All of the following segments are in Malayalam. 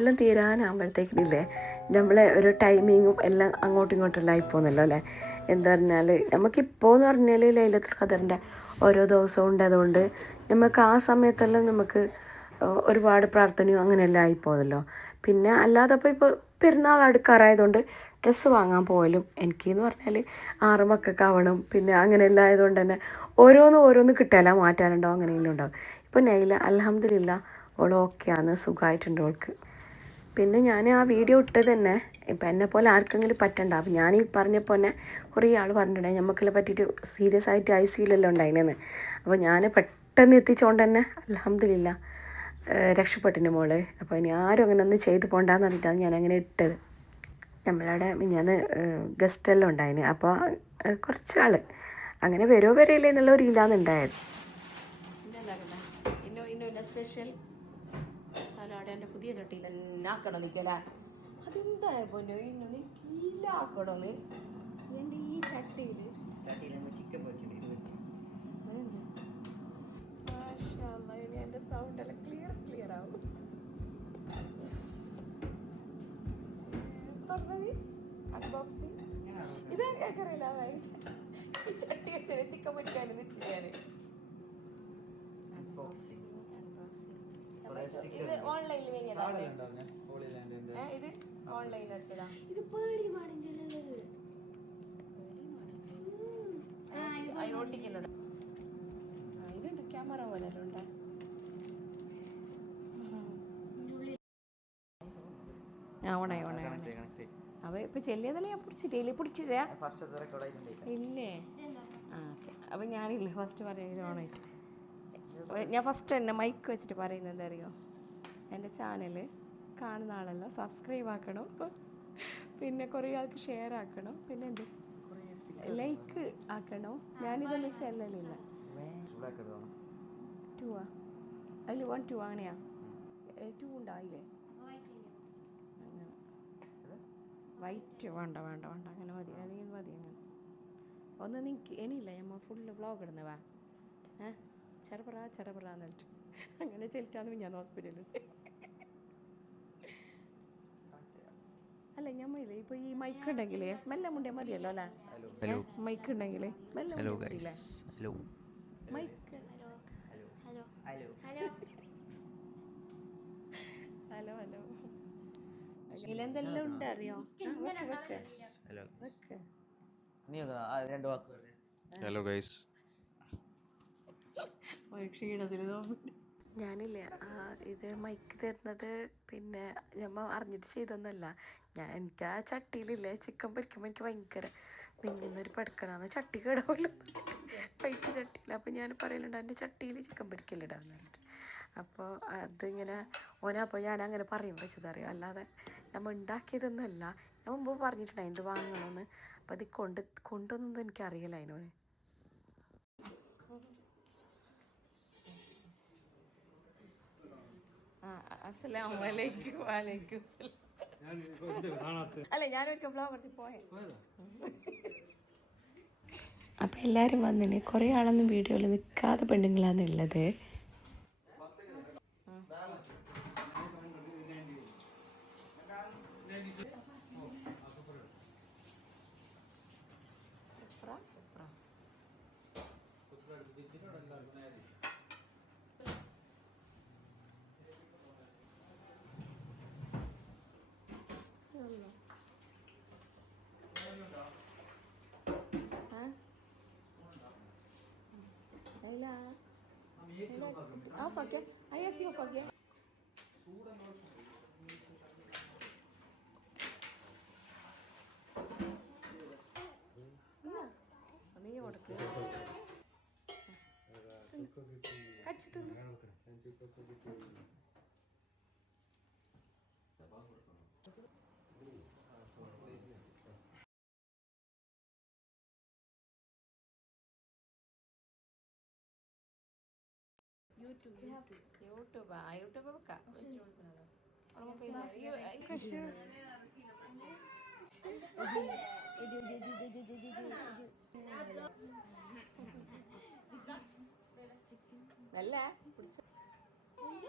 നോമ്പെല്ലാം തീരാനാകുമ്പോഴത്തേക്കിനില്ലേ നമ്മളെ ഒരു ടൈമിങ്ങും എല്ലാം അങ്ങോട്ടും ഇങ്ങോട്ടും ആയിപ്പോന്നല്ലോ അല്ലേ? എന്താ പറഞ്ഞാൽ നമുക്കിപ്പോൾ എന്ന് പറഞ്ഞാൽ ലൈലത്തുൽ ഖദറിന്റെ ഓരോ ദിവസവും ഉണ്ടതുകൊണ്ട് നമുക്ക് ആ സമയത്തെല്ലാം നമുക്ക് ഒരുപാട് പ്രാർത്ഥനയും അങ്ങനെയെല്ലാം ആയിപ്പോന്നല്ലോ പിന്നെ അല്ലാതെ ഇപ്പോൾ ഇപ്പോൾ പെരുന്നാൾ അടുക്കാറായതുകൊണ്ട് ഡ്രസ്സ് വാങ്ങാൻ പോയാലും എനിക്കെന്ന് പറഞ്ഞാൽ ആറ് മക്കൾക്ക് ആവണം. പിന്നെ അങ്ങനെയെല്ലാം ആയതുകൊണ്ട് തന്നെ ഓരോന്ന് ഓരോന്ന് കിട്ടാല മാറ്റാനുണ്ടാവും അങ്ങനെയെല്ലാം ഉണ്ടാവും ഇപ്പോൾ നെയ്ല അലഹമില്ല ഓൾ ഓക്കെയാണ് സുഖമായിട്ടുണ്ട് അവൾക്ക് പിന്നെ ഞാൻ ആ വീഡിയോ ഇട്ടത് തന്നെ. ഇപ്പം എന്നെ പോലെ ആർക്കെങ്കിലും പറ്റണ്ട. അപ്പം ഞാൻ ഈ പറഞ്ഞപ്പോൾ തന്നെ കുറേ ആൾ പറഞ്ഞിട്ടുണ്ടായി. നമുക്കെല്ലാം പറ്റിയിട്ട് സീരിയസ് ആയിട്ട് ഐ സിയിലെല്ലാം ഉണ്ടായിരുന്നു അപ്പോൾ ഞാൻ പെട്ടെന്ന് എത്തിച്ചുകൊണ്ട് തന്നെ അലഹമില്ല രക്ഷപ്പെട്ടിന്റെ മോൾ. അപ്പോൾ ഇനി ആരും അങ്ങനെ ഒന്ന് ചെയ്ത് പോകണ്ടെന്ന് പറഞ്ഞിട്ടാണ് ഞാൻ അങ്ങനെ ഇട്ടത്. നമ്മളവിടെ ഞാൻ ഗസ്റ്റെല്ലാം ഉണ്ടായിന്. അപ്പോൾ കുറച്ച് അങ്ങനെ വരുമോ വരയില്ലേ എന്നുള്ള ഒരു സ്പെഷ്യൽ സലാഡ് എന്റെ പുതിയ ചട്ടിയിൽ തന്നെ കട നിൽക്കല അതെന്താ പൊന്നോ? ഇന്നു നീ? കീലാക്കണോന്ന് എന്റെ ഈ ചട്ടിയിൽ ചിക്കൻ പൊരിക്കണ്ട എന്റെ സൗണ്ട് എല്ലാം ക്ലിയർ ക്ലിയർ ആവും. അൺബോക്സിങ് ഇത് എനിക്കറിയില്ല ഈ ചട്ടി വെച്ചാൽ ചിക്കൻ പൊരിക്കാനെന്ന് ചെയ്യാൻ ഇത് ഓൺലൈനിൽ ഇത് ഓൺലൈനിൽ എടുത്തതാ ഇത് ഇത് ക്യാമറ പോലെ ഉണ്ട് ആ ഓണായി ഓണായി ഓണായി. അവ ഇപ്പൊ ചെല്ലിയതല്ലേ? ഞാൻ പിടിച്ചിട്ടില്ലേ പിടിച്ചില്ല ഇല്ലേ? ആ ഓക്കെ. അപ്പൊ ഞാനില്ലേ ഫസ്റ്റ് പറയുന്നത് ഓണായിട്ട്. ഞാൻ ഫസ്റ്റ് തന്നെ മൈക്ക് വെച്ചിട്ട് പറയുന്നത് എന്താ അറിയോ എന്റെ ചാനൽ കാണുന്ന ആളെല്ലാം സബ്സ്ക്രൈബ് ആക്കണം. പിന്നെ കുറേ ആൾക്ക് ഷെയർ ആക്കണം. പിന്നെ എന്ത്? ലൈക്ക് ആക്കണോ. ഞാനിതൊന്നും ചെല്ലലില്ല. ടു ആ? അതിൽ വൺ ടു അങ്ങനെയാ? ടു ഉണ്ടായില്ലേ? വൈറ്റ് വേണ്ട വേണ്ട വേണ്ട. അങ്ങനെ മതി. അത് മതി അങ്ങനെ. ഒന്ന് നിൽക്ക് ഇനിയില്ല ഞമ്മ ഫുള്ള് വ്ളോഗ് ഇടുന്നവാ ഏ ചെറപറ എന്ന് പറഞ്ഞിട്ട്. അങ്ങനെ ചെലിട്ടാണ് ഞാൻ ഹോസ്പിറ്റലിൽ അല്ല ഞാൻ മതി ഇപ്പോൾ ഈ മൈക്ക് ഉണ്ടെങ്കിൽ മെല്ലെ മുണ്ടേ മതിയല്ലോ അല്ലേ? ഹലോ. മൈക്ക് ഉണ്ടെങ്കിൽ മെല്ലെ hello guys hello. Mic hello. Hello. Hello. Hello. Hello. ഇതിലെന്തെല്ലാം ഉണ്ട് അറിയോ? ഹലോ വെക്ക്. നീ രണ്ട് വാക്ക് ഹലോ ഗൈസ്. ക്ഷീണത്തിൽ ഞാനില്ലേ ഇത് മൈക്ക് തരുന്നത് പിന്നെ ഞമ്മ അറിഞ്ഞിട്ട് ചെയ്തൊന്നുമല്ല ഞാൻ എനിക്ക് ആ ചട്ടിയിലില്ലേ ചിക്കൻ പൊരിക്കുമ്പോൾ എനിക്ക് ഭയങ്കര നിങ്ങുന്നൊരു പടുക്കണമെന്ന് ചട്ടി കേടാവില്ല. വൈറ്റ് ചട്ടിയിൽ അപ്പോൾ ഞാൻ പറയലുണ്ട് എന്റെ ചട്ടിയിൽ ചിക്കൻ പൊരിക്കലിടാന്ന് പറഞ്ഞിട്ട്. അപ്പോൾ അതിങ്ങനെ ഓനപ്പോൾ ഞാൻ അങ്ങനെ പറയും വെച്ചതറിയാം അല്ലാതെ നമ്മൾ ഉണ്ടാക്കിയതൊന്നുമല്ല ഞാൻ മുമ്പ് പറഞ്ഞിട്ടുണ്ടായി ഇത് വാങ്ങണമെന്ന് അപ്പോൾ അത് കൊണ്ട് കൊണ്ടുവന്നത് എനിക്കറിയില്ല അതിനോട്. അല്ല ഞാനൊരിക്കൽ ഫ്ലവർ പോയേ. അപ്പം എല്ലാവരും വന്നിന് കുറേ ആളൊന്നും വീഡിയോയിൽ നിൽക്കാതെ പെണ്ണുങ്ങളാണ് ഉള്ളത്. Leila. Off ആക്കിയോ ഐ എസ് ഓഫ് ആക്കിയോ നീ കൊടുക്ക് കടിച്ചു തിന്നു യൂട്യൂബ് ആ യൂട്യൂബ് വെക്കാം നല്ല പിടിച്ചു ഭാവി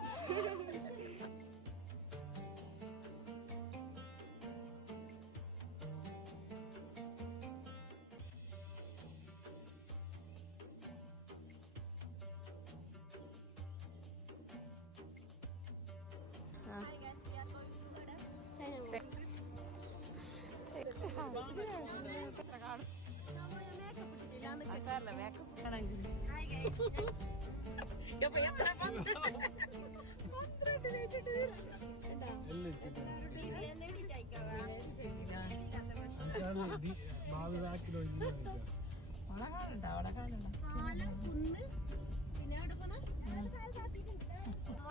ബാക്കിലോ കുന്ന് പിന്നെ അവിടെ പോന്ന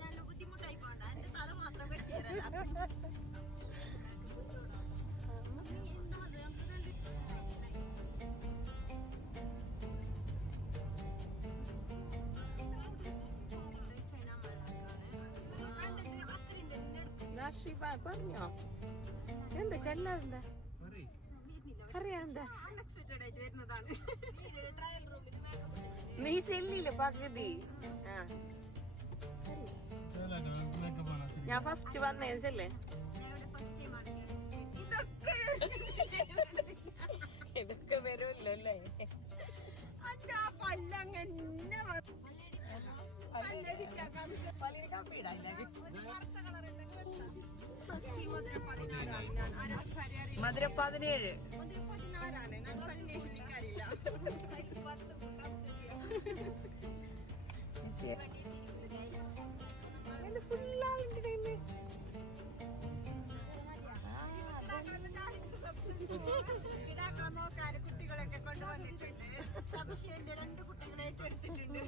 ഞാൻ ബുദ്ധിമുട്ടായി പോണ്ട എന്റെ തല മാത്രം വെട്ടിയതല്ല നഷിബ പറഞ്ഞോ? എന്താ റൂമിൽ മേക്കപ്പ് നീ ചെല്ലില്ല പകുതി? ഞാൻ ഫസ്റ്റ് വന്നേ ചെല്ലേ? ഇതൊക്കെ വരുമല്ലോ അല്ലേ? മധുര പതിനേഴ് പതിനാറാണ് ഞാൻ പതിനേഴിലേക്കറിയില്ല ഇടാക്കാൻ നോക്കാൻ കുട്ടികളൊക്കെ കൊണ്ടുവന്നിട്ടുണ്ട്. സംശയന്റെ രണ്ട് കുട്ടികളെ ഏറ്റെടുത്തിട്ടുണ്ട്.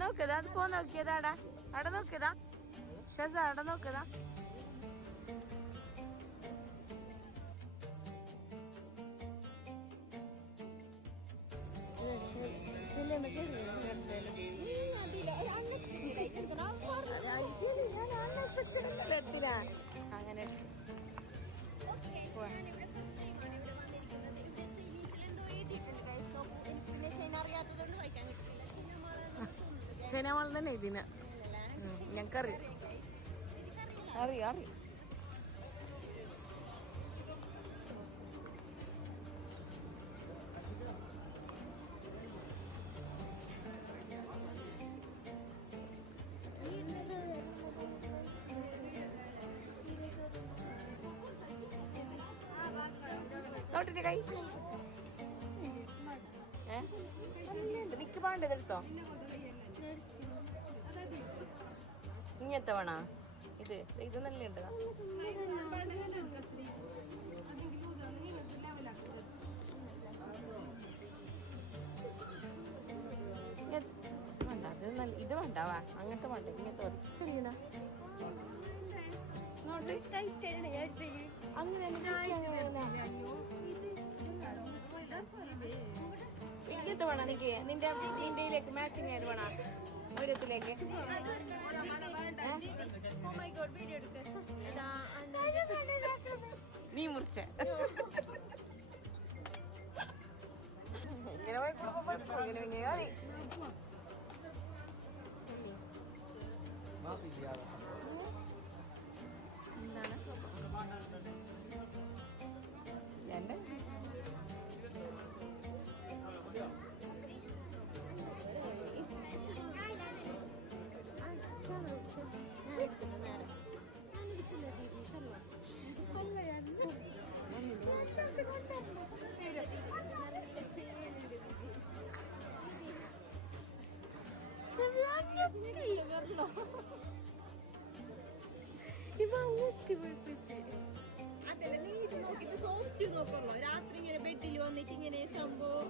നോക്കതാ അത് പോ നോക്കിയതാടാ അവിടെ നോക്കിയതാ ഷസ അവിടെ നോക്കതാ അങ്ങനെ ചൈനമാൾ തന്നെ ഇതിന് ഞങ്ങൾക്കറിയാം അറിയാം അറിയാം. നോട്ടിന്റെ കൈ. ഏ? നിക്ക് പാണ്ടത് ഇങ്ങനത്തെ വേണോ ഇത് ഇത് നല്ല ഉണ്ട്. വേണ്ട അത് നല്ല ഇത് വേണ്ട വാ അങ്ങനത്തെ വേണ്ട ഇങ്ങനത്തെ ഒറ്റ അങ്ങനെ ഇങ്ങനത്തെ വേണം നിനക്ക്. നിന്റെ ഇന്ത്യയിലേക്ക് മാച്ചിങ് ആയിട്ട് വേണം. ഒരത്തിലേക്ക് നീ മുറിച്ച. ഇങ്ങനെ പോയി കുടുംബം പോയി പോ. ഇങ്ങനെ ഇങ്ങനെ അതല്ല നീ ഇത് നോക്കിട്ട് സോഫ്റ്റ് നോക്കല്ലോ രാത്രി ഇങ്ങനെ ബെഡിൽ വന്നിട്ട് ഇങ്ങനെ സംഭവം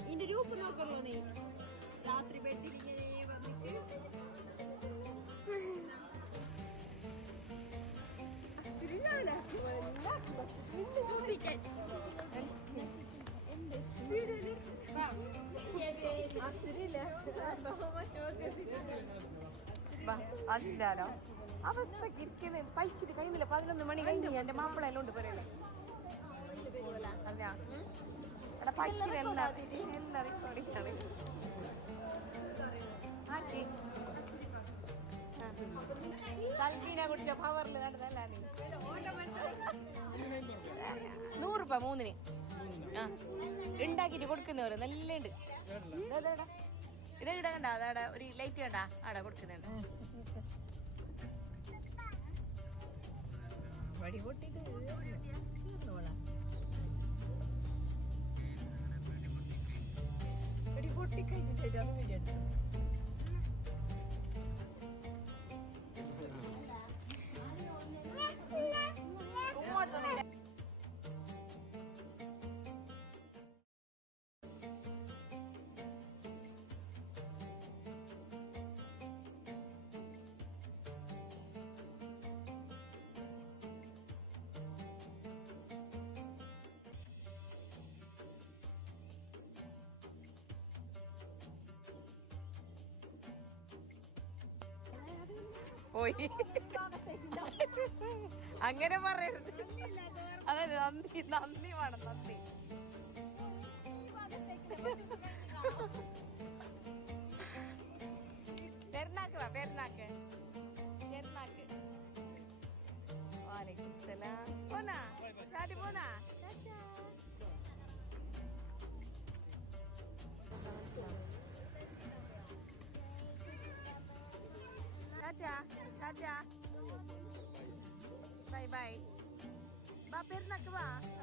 ഇതിന്റെ രൂപം നീ? രാത്രി ബെഡിൽ ഇങ്ങനെ വന്നിട്ട് അതില്ലാലോ. അവസ്ഥക്ക് ഇരിക്കുന്ന. പഴിച്ചിട്ട് കഴിഞ്ഞില്ല പതിനൊന്ന് മണി കഴിഞ്ഞു എന്റെ മാപ്പിള ഉണ്ട് പറയല്ലേ അവിടെ എടാ പൈച്ചിലെല്ലാം എല്ലാം റെക്കോർഡിംഗ് ആണ് ആക്കി. കൽക്കീനെ കുടിച്ച? പവറിൽ നടന്നല്ല നീ? നൂറ് രൂപ മൂന്നിന്. ആ. ഉണ്ടാക്കിട്ട് കൊടുക്കുന്നവര് നല്ല ഉണ്ട്. ഇത് ഇവിടെ കണ്ട? അതാടെ ഒരു ലൈറ്റ് കണ്ട? ആടെ കൊടുക്കുന്നുണ്ട്. വടി പൊട്ടിട്ട് വടി പൊട്ടിക്കഴിഞ്ഞിട്ട് അത് വീഡിയോ പോയി. അങ്ങനെ പറയരുത്. അതെ നന്ദി നന്ദി വേണം നന്ദി. പെരുന്നാക്ക് പെരുന്നാക്ക്. പെരുന്നാക്ക്. സലാം. പോനാ ചാടി പോനാ ടാറ്റാ. ബൈ ബൈ ബാ പെരുന്നാക്ക് വാ അതാ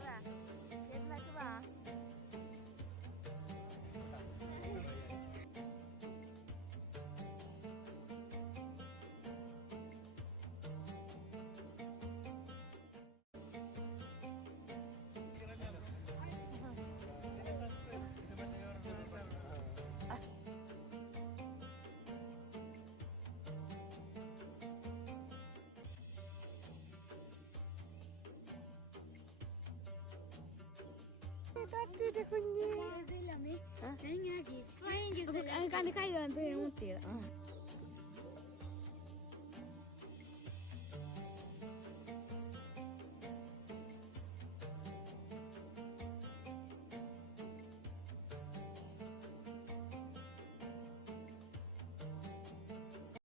tadi dia kunyit. Kan zila mi. Kan ngaji. Kan ngaji. Kan kan kaya ente mutir. Ah.